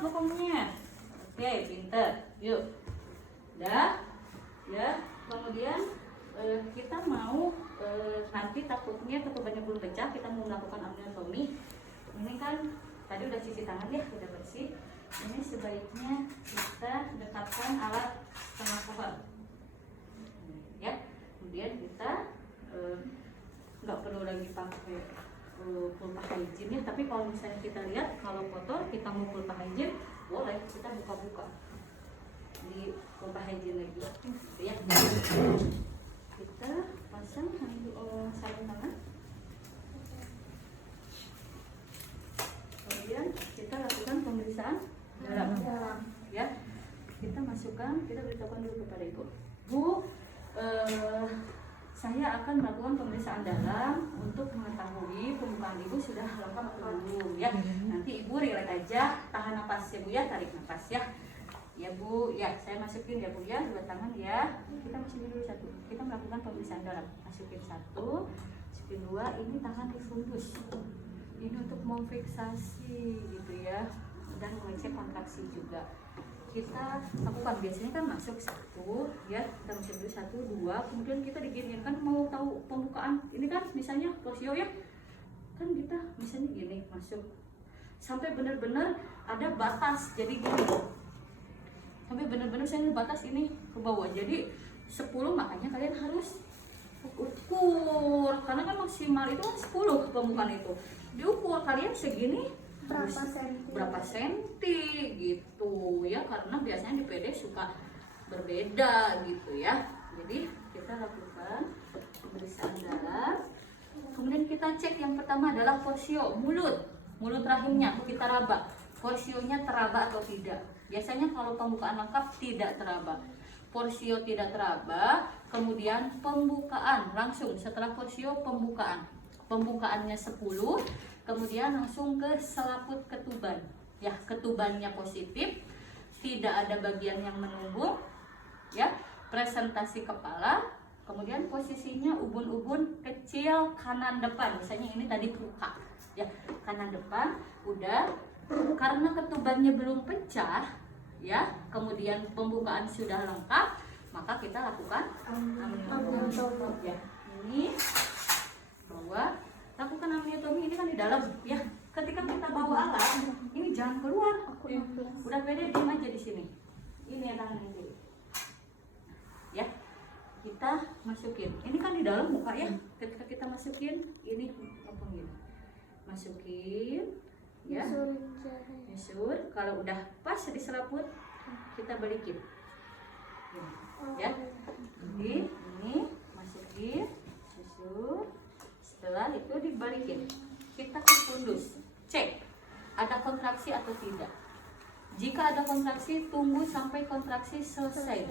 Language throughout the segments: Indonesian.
bokongnya. Oke, pinter. Yuk. Udah. Ya, kemudian kita mau nanti takutnya ketubannya belum pecah, kita mau melakukan amniotomi. Ini kan tadi udah cuci tangan ya, udah bersih. Ini sebaiknya kita dekatkan alat setengah pohon. Ya, kemudian kita nggak perlu lagi pakai pulpa hygiene ya, tapi kalau misalnya kita lihat kalau kotor kita mau pulpa hygiene boleh kita buka-buka di pulpa hygiene lagi gitu ya. Kita pasang sarung tangan, kemudian kita lakukan pemeriksaan dalam ya. Kita masukkan, kita beritahukan dulu kepada ibu, Bu, saya akan melakukan pemeriksaan dalam untuk mengetahui pembukaan ibu sudah lengkap atau belum ya. Nanti ibu relax aja, tahan napas ya Bu ya, tarik napas ya. Ya Bu, ya saya masukin ya Bu ya, dua tangan ya. Kita masukin dulu satu. Kita melakukan pemeriksaan dalam. Masukin satu, masukin dua. Ini tangan difundus. Ini untuk memfiksasi gitu ya, dan mengecek kontraksi juga. Kita lakukan biasanya kan masuk satu ya, kita masuk dulu satu dua, kemudian kita diginiin kan, mau tahu pembukaan ini kan misalnya posio ya kan, kita misalnya gini masuk sampai benar-benar ada batas, jadi gini sampai benar-benar saya batas ini ke bawah, jadi 10, makanya kalian harus ukur karena kan maksimal itu kan 10 pembukaan itu diukur, kalian segini berapa senti gitu ya, karena biasanya di PD suka berbeda gitu ya. Jadi kita lakukan pemeriksaan dalam, kemudian kita cek yang pertama adalah porsio mulut rahimnya, kita raba porsionya teraba atau tidak. Biasanya kalau pembukaan lengkap tidak teraba, porsio tidak teraba, kemudian pembukaan langsung setelah porsio pembukaannya 10, kemudian langsung ke selaput ketuban ya, ketubannya positif, tidak ada bagian yang menunggu ya, presentasi kepala, kemudian posisinya ubun-ubun kecil kanan depan, misalnya ini tadi muka ya, kanan depan udah, karena ketubannya belum pecah ya, kemudian pembukaan sudah lengkap, maka kita lakukan amniotomi ya. Ini bahwa lakukan amniotomi ini kan di dalam ya. Ketika kita bawa alat, ini jangan keluar. Udah pede, diam aja di sini. Ini yang tangan ini. Ya, kita masukin. Ini kan di dalam muka ya. Ketika kita masukin, ini apa gini? Masukin, ya. Mesur. Kalau udah pas di selaput, kita balikin. Ya. Jadi ini masukin, mesur. Setelah itu dibalikin, kita ke fundus, cek ada kontraksi atau tidak. Jika ada kontraksi, tunggu sampai kontraksi selesai.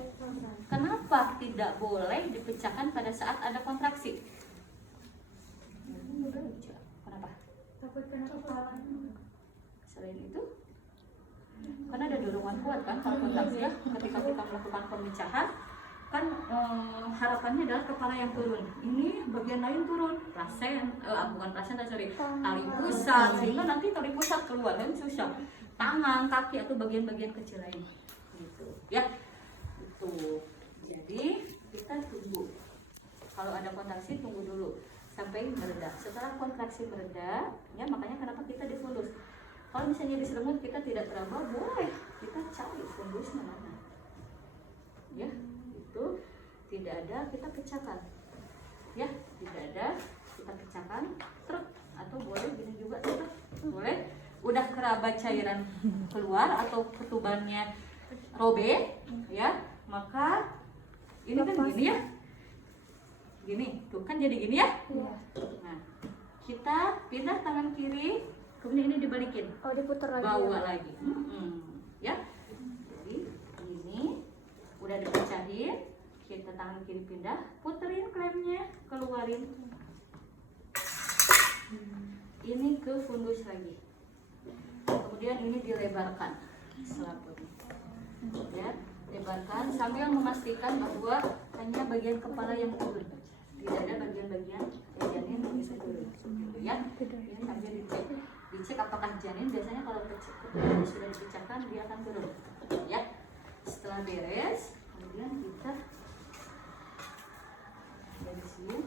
Kenapa tidak boleh dipecahkan pada saat ada kontraksi? Kenapa? Takut kena kepala. Selain itu, karena ada dorongan kuat kan kalau kontraksi ya. Ketika kita melakukan pemicahan kan harapannya adalah kepala yang turun, ini bagian lain turun, bukan plasenta, sorry, tali pusat, sehingga nanti tali pusat keluar kan susah, tangan, kaki atau bagian-bagian kecil lain gitu ya. Itu jadi kita tunggu, kalau ada kontraksi tunggu dulu sampai mereda. Setelah kontraksi mereda ya, makanya kenapa kita difundus. Kalau misalnya diseremut kita tidak teraba, boleh kita cari fundusnya mana ya. Itu tidak ada, kita pecahkan ya, tidak ada kita pecahkan truk, atau boleh gini juga truk, boleh. Udah kerabat cairan keluar atau ketubannya robek ya, maka ini kan gini ya, gini tuh kan jadi gini ya. Nah kita pindah tangan kiri, kemudian ini dibalikin, Diputar lagi bawa lagi ya. Jadi ini udah dipecahin, kita tangan kiri pindah, puterin klemnya, keluarin. Ini ke fundus lagi. Kemudian ini dilebarkan selaputnya. Ya, lebarkan sambil memastikan bahwa hanya bagian kepala yang turun. Tidak ada bagian-bagian janin yang bisa turun. Ya, ini sambil dicek. Dicek apakah janin, biasanya kalau ketubannya sudah dipecahkan dia akan turun ya. Setelah beres kemudian kita beresin.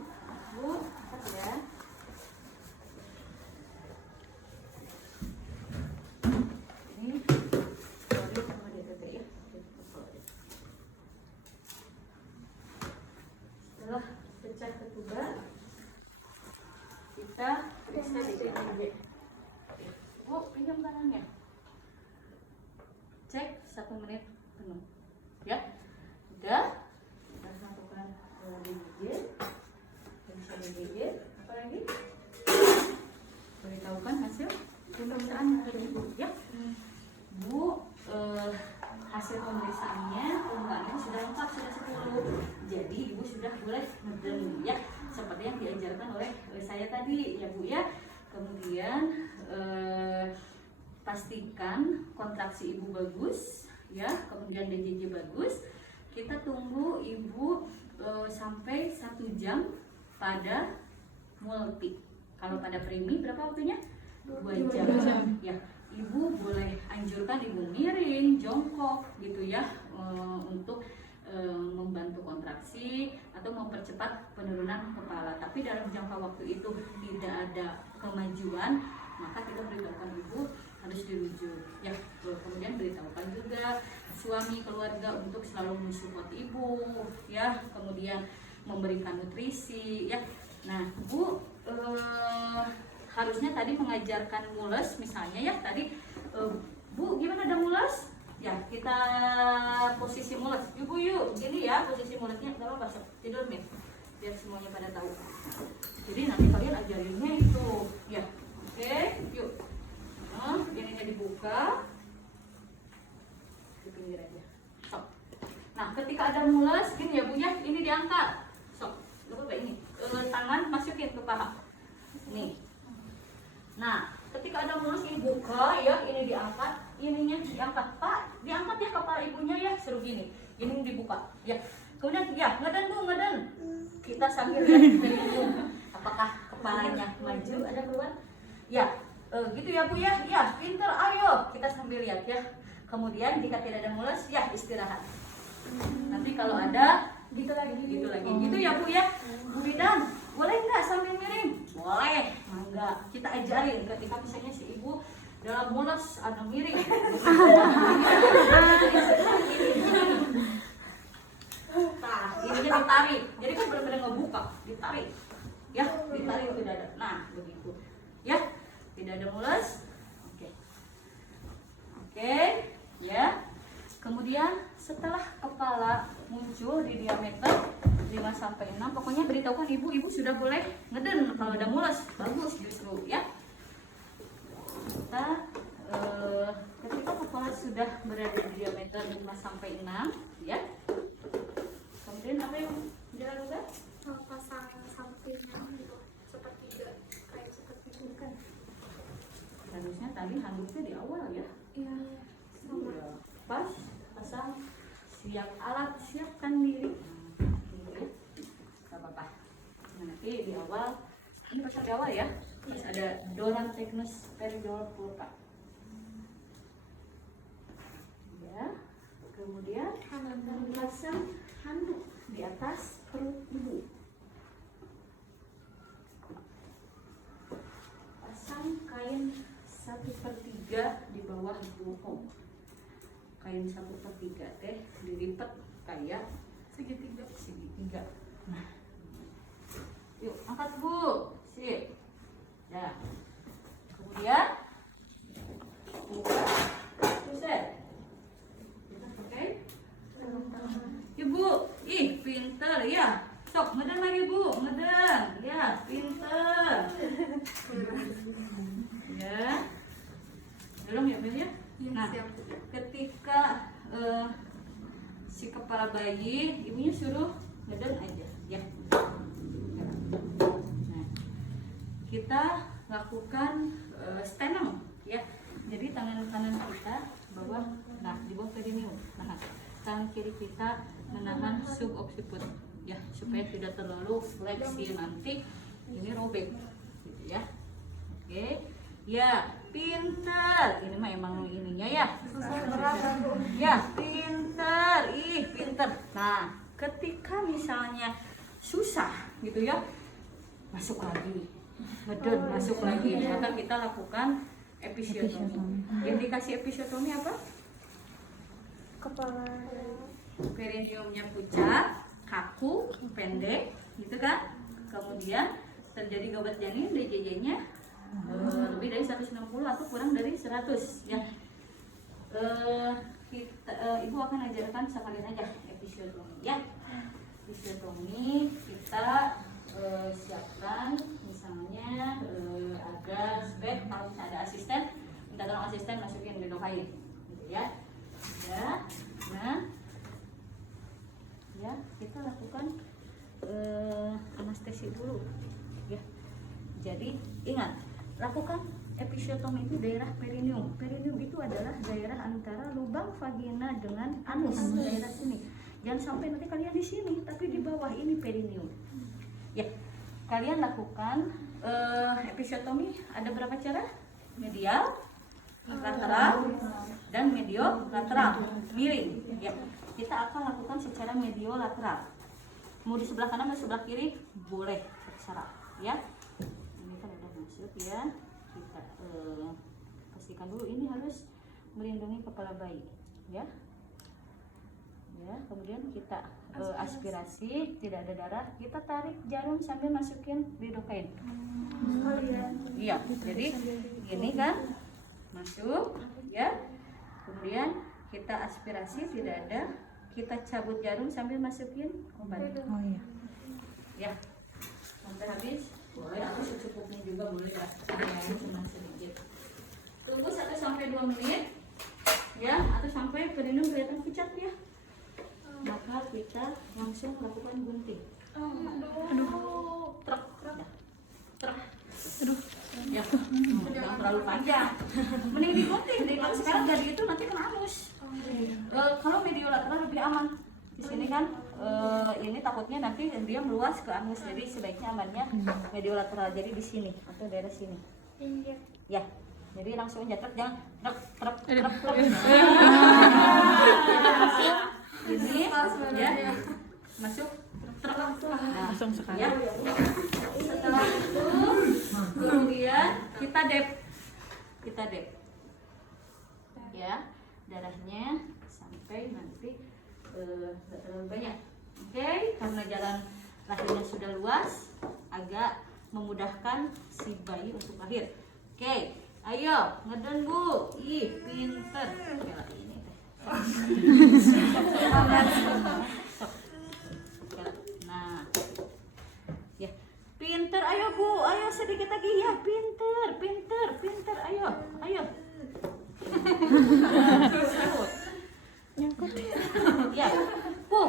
Bu, angkat ya. Ini sama dia ya. Setelah pecah ketuban, kita periksa DJJ. Bu, pinjam tangannya. Cek 1 menit penuh. Ya, udah. Kita masukkan ke DJJ. Periksa DJJ. Apa lagi? Beritahukan hasil pemeriksaan hari Ibu. Ya, Bu. Hasil pemeriksaannya pembukaannya sudah lengkap, sudah 10. Jadi Ibu sudah boleh ngeden ya, seperti yang diajarkan oleh saya tadi ya Bu ya. Kemudian pastikan kontraksi Ibu bagus ya, kemudian DJJ bagus. Kita tunggu Ibu sampai 1 jam pada multi. Kalau pada premi berapa waktunya? 2 jam. Ya, Ibu boleh anjurkan Ibu miring, jongkok gitu ya, untuk membantu kontraksi atau mempercepat penurunan kepala. Tapi dalam jangka waktu itu tidak ada kemajuan, maka kita beritahukan Ibu harus dirujuk ya. Kemudian beritahukan juga suami, keluarga untuk selalu mensupport Ibu ya, kemudian memberikan nutrisi ya. Nah Bu, harusnya tadi mengajarkan mules misalnya ya tadi. Bu, gimana ada mules? Ya, kita posisi mules. Ibu yuk, gini ya posisi mulesnya. Kalau pas tidur nih, biar semuanya pada tahu. Jadi nanti kalian ajarinnya itu ya. Oke, yuk. Ininya dibuka. Di pinggir aja. Sok. Nah, ketika ada mules, gini ya Bu ya, ini diangkat. Sok, coba ini. Tangan masukin ke paha. Nih. Nah, ketika ada mules ini buka ya, ini diangkat, ininya diangkat. Pak, diangkat ya kepala ibunya ya, seru gini. Ini dibuka ya. Kemudian ya, ngeden Bu, ngeden. Kita sambil lihat dari ibu. Apakah kepalanya maju, ada keluar? Ya, gitu ya Bu ya. Ya, pinter, ayo. Kita sambil lihat ya. Kemudian jika tidak ada mules, ya istirahat. Nanti kalau ada gitu lagi. Gitu ya Bu ya. Bu Bidan, boleh nggak sambil miring? Boleh, enggak. Kita ajarin ketika misalnya si ibu dalam mules ada miring. Nah, ininya ditarik. Jadi kan benar-benar ngebuka, ditarik. Ya, ditarik ke dada. Nah, begitu. Ya, tidak ada mules. Oke, ya. Kemudian setelah kepala muncul di diameter 5-6, pokoknya beritahukan ibu sudah boleh ngeden. Kalau ada mules bagus justru ya. Kita ketika kepala sudah berada di diameter 5-6 ya. Kemudian apa yang dilakukan? Pasang sampingnya gitu, sepertiga, kayak seperti itu kan. Harusnya tadi handuknya di awal ya. Iya, sama. Pas pasang, siap alat, siapkan diri. Gak apa-apa. Nanti di awal, ini pas di awal ya, pas ada Doran Technus Peridol Pulpa. Ya, kemudian pasang handuk di atas perut ibu. Pasang kain 1/3 di bawah bohong. Kain 1/3 teh dilipat kayak segitiga. Nah, yuk angkat Bu, sip. Ya. Kemudian buka, selesai. Oke. Ibu, ih pinter ya. Sok ngeden lagi Bu, ngeden. Ya, pinter. Ya. Belum ya Bu ya? Nah, ketika si kepala bayi, ibunya suruh ngeden aja ya. Nah, kita lakukan stenum ya. Jadi tangan kanan kita bawah, nah di bawah perineum. Nah, tangan kiri kita menahan subocciput ya, supaya tidak terlalu fleksi nanti ini robek gitu ya. Oke. Ya, pintar. Ini mah emang ininya ya. Nah, ketika misalnya susah gitu ya, masuk lagi, ngeden masuk lagi, maka kita lakukan episiotomi. Indikasi episiotomi apa? Kepala. Perineumnya pucat, kaku, pendek, gitu kan? Kemudian terjadi gobat janin, DJJ-nya lebih dari 160 atau kurang dari 100 ya. Ibu akan ajarkan sekalian aja episiotomi ya. Episiotomi kita siapkan misalnya ada spek, kalau misalnya ada asisten, minta tolong asisten masukin lidocaine gitu ya. Ya, nah ya kita lakukan anestesi dulu ya. Jadi ingat, lakukan episiotomi itu daerah perineum. Perineum itu adalah daerah antara lubang vagina dengan anus, daerah sini. Jangan sampai nanti kalian di sini, tapi di bawah ini perineum. Ya, kalian lakukan episiotomi ada berapa cara? Medial, lateral, dan mediolateral, miring. Ya, kita akan lakukan secara mediolateral. Mau di sebelah kanan atau sebelah kiri boleh, terserah. Ya, ini kan udah masuk ya. Kita pastikan dulu ini harus melindungi kepala bayi, ya. Ya, kemudian kita aspirasi, tidak ada darah, kita tarik jarum sambil masukin lidocaine. Iya, jadi ini kan masuk, ya. Kemudian kita aspirasi, tidak ada, kita cabut jarum sambil masukin obat. Oh iya. Ya, sampai habis boleh atau secukupnya juga boleh ya. Cuma sedikit. Tunggu 1 sampai 2 menit, ya, atau sampai perineum kelihatan pucat ya. Maka kita langsung lakukan gunting. Truk, ya. Truk. Ya, jangan terlalu panjang. Mending digunting, kalau sekarang dari itu nanti kena anus. Kalau mediolateral lebih aman. Di sini kan ini takutnya nanti dia meluas ke anus, jadi sebaiknya amannya mediolateral. Jadi di sini atau daerah sini. Ya, jadi langsung aja truk, jangan truk. Ini ya masuk truk. Nah, Langsung sekali. ya. Setelah itu kemudian kita dep ya, darahnya sampai nanti tidak terlalu banyak. Oke, karena jalan lahirnya sudah luas, agak memudahkan si bayi untuk lahir. Oke, ayo ngeden Bu. Ih, pinter. Oke, ini teh. Nah, ya, pinter. Ayo Bu, ayo sedikit lagi ya. Pinter. Ayo. Nyangkut. Ya, pu.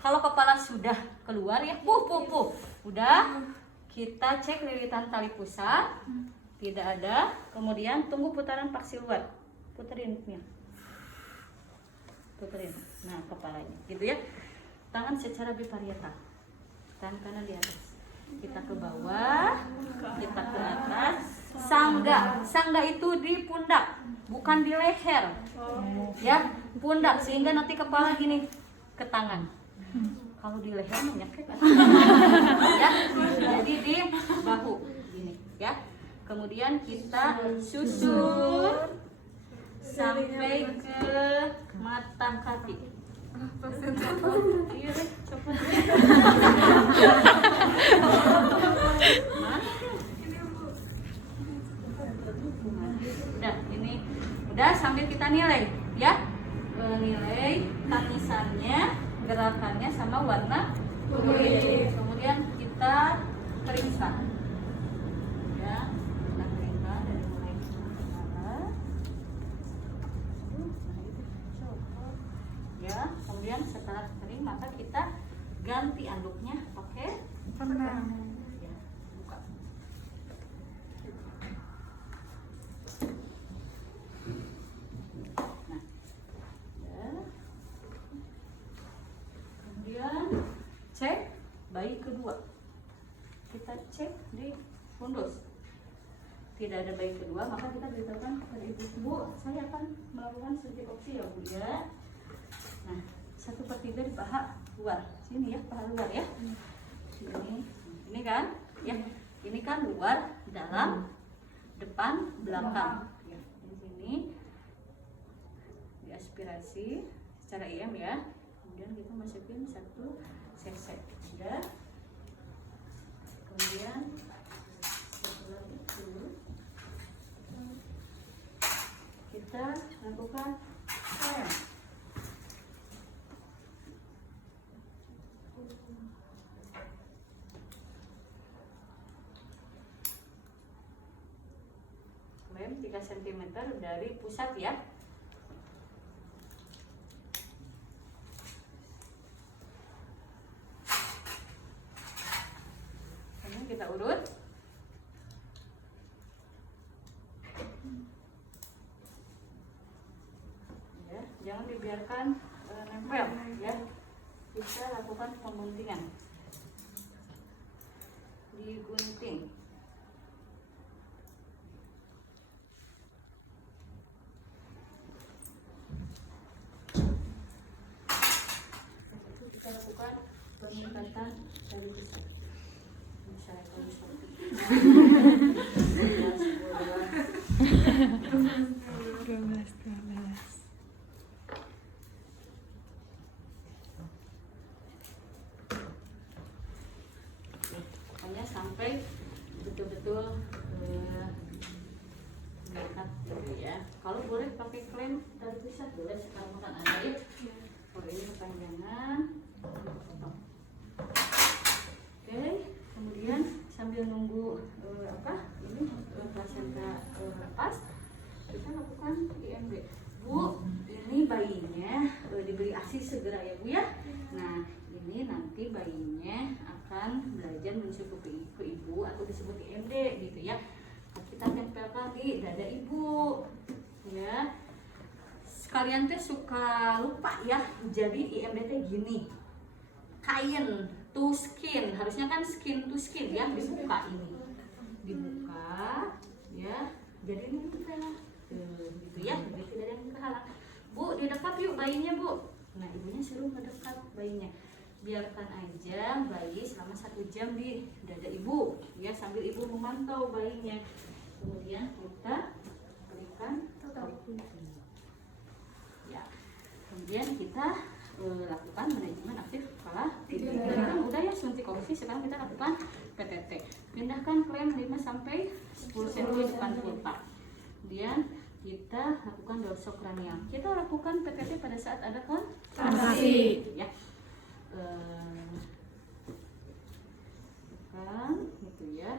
Kalau kepala sudah keluar ya, pu. Udah, kita cek lilitan tali pusat, tidak ada. Kemudian tunggu putaran paksi luar, puterin. Nah, kepalanya, gitu ya. Tangan secara biparietal, tangan kanan di atas. Kita ke bawah, kita ke atas. Sangga itu di pundak, bukan di leher. Ya, pundak, sehingga nanti kepala gini ke tangan. Kalau di leher menyakit. Ya, jadi di bahu gini, ya. Kemudian kita susur sampai ke mata kaki. Iya, coba. Udah sambil kita nilai ya, nilai tangisannya, gerakannya sama warna kulit. Kemudian kita keringkan ya, kita keringkan dari mulai kepala ya. Kemudian setelah kering maka kita ganti anduknya pakai perban. Ya, buka. Cek bayi kedua, kita cek di fundus, tidak ada bayi kedua, maka kita beritahukan kepada ibu, Bu, saya akan melakukan suntik opsi ya Bu ya. Nah, 1/3 di paha luar. Sini ya, paha luar ya. Ini kan, ya. Ini kan luar, dalam, depan, belakang. Ya, di sini diaspirasi secara IM ya. Kemudian kita masukin 1 cc. Udah. Kemudian setelah itu kita lakukan klem. Klem 3 cm dari pusat ya. Ini kita urut. Ya, jangan dibiarkan nempel ya. Kita lakukan pembentingan. Digunting. Kita lakukan peningkatan dari pusat. Misalnya kalau seperti 12. pokoknya sampai betul-betul dekat gitu ya. Kalau boleh pakai klem dari pusat boleh, sekarang makan ada ya. Kalau ini kepanjangan. Oke, kemudian sambil nunggu ini plasenta lepas, kita lakukan IMD. Bu, ini bayinya diberi ASI segera ya Bu ya. Nah, ini nanti bayinya akan belajar mencukupi ke ibu atau disebut IMD gitu ya. Kita tempelkan di dada ibu ya. Sekalian teh suka lupa ya, jadi IMD teh gini, kain to skin, harusnya kan skin to skin ya, dibuka ini, dibuka ya, jadi ini kita gitu ya, jadi tidak ada yang terhalang. Bu, didekat yuk bayinya Bu. Nah, ibunya suruh mendekat bayinya, biarkan aja bayi selama 1 jam di dada ibu ya, sambil ibu memantau bayinya. Kemudian kita berikan ya, kemudian kita lakukan manajemen aktif kepala tidur. Udah ya suntik oksi, sekarang kita lakukan PTT. Pindahkan klem 5 sampai 10 cm depan vulva. Kemudian kita lakukan dorsokranial. Kita lakukan PTT pada saat ada kontrasi ya. Kan gitu ya.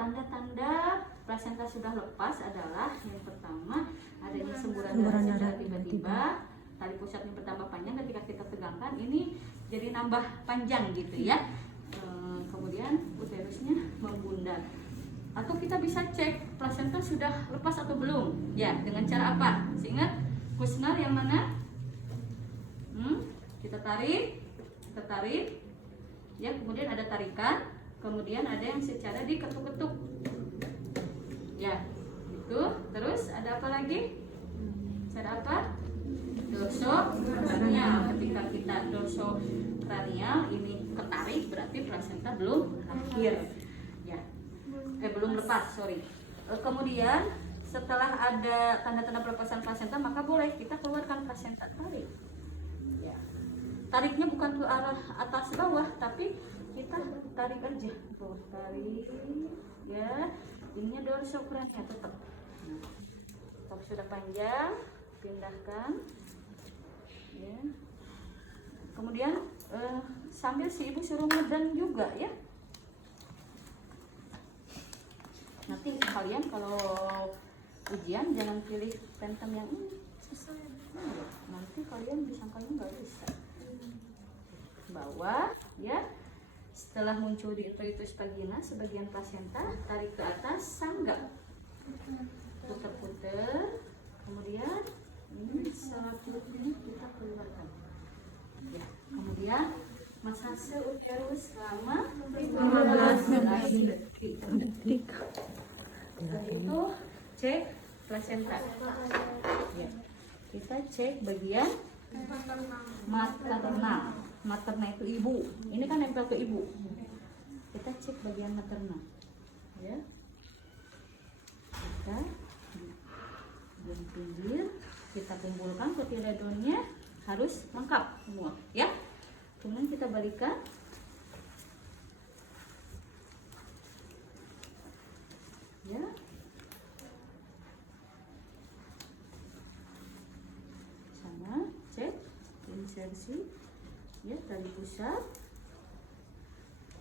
Tanda-tanda plasenta sudah lepas adalah yang pertama adanya semburan darah secara tiba-tiba, tali pusat yang pertama panjang, ketika kita tegangkan ini jadi nambah panjang gitu ya. Kemudian uterusnya membundar. Atau kita bisa cek plasenta sudah lepas atau belum ya, dengan cara apa? Ingat Kusnar yang mana? Kita tarik ya, kemudian ada tarikan, kemudian ada yang secara diketuk-ketuk ya itu. Terus ada apa lagi? Cara apa? Dorsokranial. Ketika kita dorsokranial ini ketarik, berarti plasenta belum lahir ya, belum lepas, sorry. Kemudian setelah ada tanda-tanda pelepasan plasenta, maka boleh kita keluarkan plasenta, tarik ya. Tariknya bukan ke arah atas bawah, tapi kita tarik aja, tarik ya. Ininya dorsokranial tetap. Nah, sudah panjang, pindahkan ya. Kemudian sambil si ibu suruh ngedan juga ya. Nanti kalian kalau ujian jangan pilih phantom yang ini, nanti kalian disangkanya nggak bisa. Bawah ya. Setelah muncul di introitus vagina sebagian plasenta, tarik ke atas, sanggap, puter-puter, kemudian ini selanjutnya kita keluarkan ya. Kemudian masase uterus selama 15 detik. Setelah itu cek plasenta ya. Kita cek bagian Maternal. Materna itu ibu. Ini kan nempel ke ibu. Kita cek bagian materna. Ya. Kita di pinggir, kita kumpulkan kotiledonnya harus lengkap semua, ya. Kemudian kita balikan. Ya. Sama, cek insersi. Ya, tali pusat.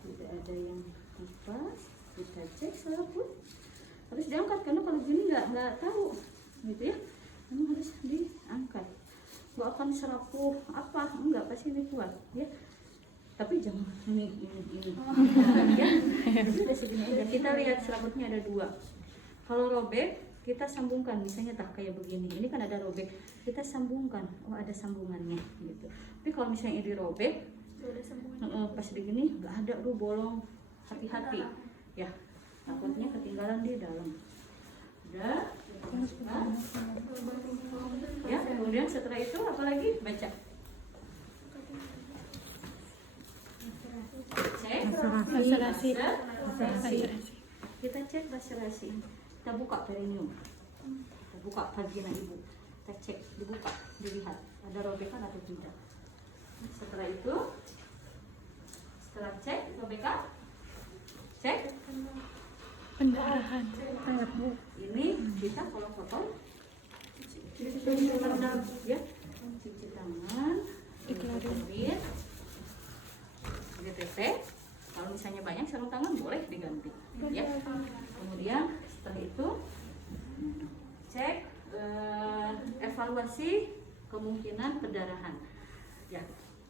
Tidak ada yang lepas. Kita cek serabut. Harus diangkat karena kalau gini nggak tahu, gitu ya. Ini harus diangkat. Nggak akan serapuh apa, enggak, pasti ini kuat, ya. Tapi jangan ini. Ya. Jadi udah segini aja. Kita lihat serabutnya ada 2. Kalau robek, kita sambungkan, misalnya tak kayak begini. Ini kan ada robek, kita sambungkan. Oh, ada sambungannya, gitu. Tapi kalau misalnya ini robek, pas begini nggak ada, bolong. Hati-hati, ya. Takutnya ketinggalan di dalam. Udah. Nah. Ya, kemudian setelah itu apa lagi? Baca. Cek Laserasi. laserasi. Kita cek laserasi. Kita buka perineum. Kita buka vagina ibu. Kita cek, dibuka, dilihat ada robekan atau tidak. Setelah itu, setelah cek robekan, cek Pendarahan. ini kita kalau kotor cuci tangan, ya, cuci tangan, dikeluarin, DTP. Kalau misalnya banyak sarung tangan boleh diganti, ya. Kemudian setelah itu cek evaluasi kemungkinan perdarahan, ya.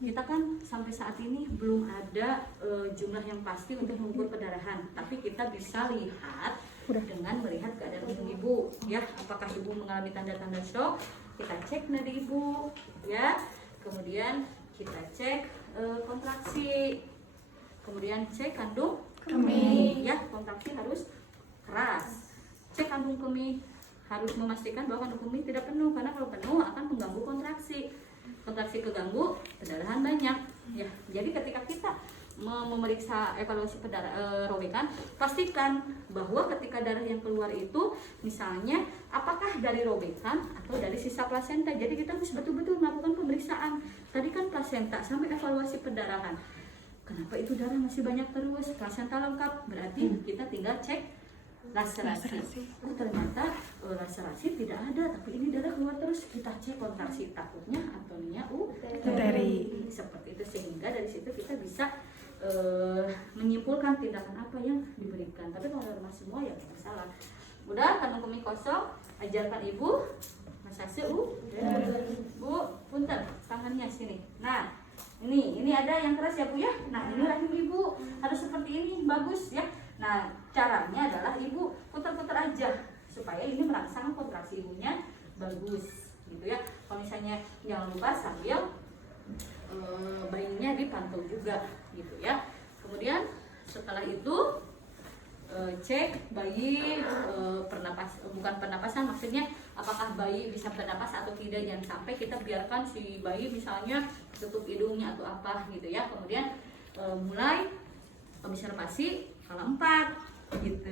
Kita kan sampai saat ini belum ada jumlah yang pasti untuk mengukur perdarahan, tapi kita bisa lihat dengan melihat keadaan ibu, ya. Apakah ibu mengalami tanda-tanda shock? Kita cek nadi ibu, ya. Kemudian kita cek kontraksi, kemudian cek kandung kemih, ya. Kontraksi harus keras. Cek kandung kemih, harus memastikan bahwa kandung kemih tidak penuh, karena kalau penuh akan mengganggu kontraksi. Kontraksi keganggu, perdarahan banyak, ya. Jadi ketika kita memeriksa evaluasi robekan, pastikan bahwa ketika darah yang keluar itu misalnya apakah dari robekan atau dari sisa plasenta. Jadi kita harus betul-betul melakukan pemeriksaan. Tadi kan plasenta sampai evaluasi perdarahan. Kenapa itu darah masih banyak terus? Plasenta lengkap, berarti kita tinggal cek laserasi. Oh, ternyata laserasi tidak ada, tapi ini darah keluar terus. Kita cek kontraksi, takutnya Antonia uteri. Seperti itu, sehingga dari situ kita bisa menyimpulkan tindakan apa yang diberikan. Tapi kalau normal semua ya tidak salah. Udah, kandung kemih kosong, ajarkan ibu massage. Bu, punten, tangannya sini. Nah, ini ada yang keras ya Bu ya. Nah, ini rahim ibu harus seperti ini, bagus ya. Nah, caranya adalah ibu putar-putar aja supaya ini merangsang kontraksi ibunya bagus, gitu ya. Kalau misalnya jangan lupa sambil bayinya dipantau juga, gitu ya. Kemudian setelah itu cek bayi bukan pernapasan, maksudnya apakah bayi bisa bernapas atau tidak. Jangan sampai kita biarkan si bayi misalnya tutup hidungnya atau apa, gitu ya. Kemudian mulai observasi kalau 4, gitu.